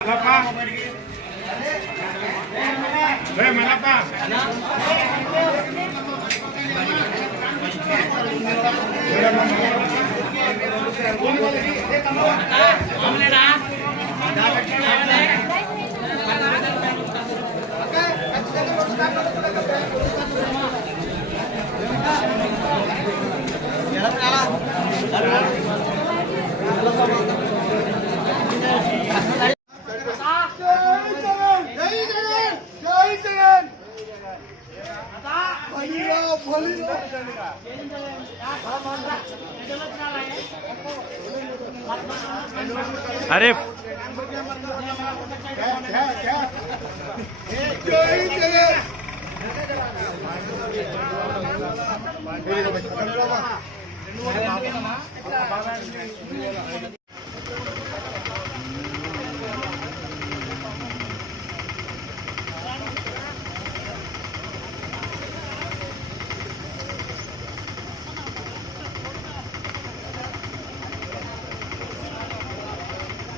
மலப்பா ஏ மலப்பா கம்லடா கம்லடா अरे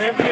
రేపు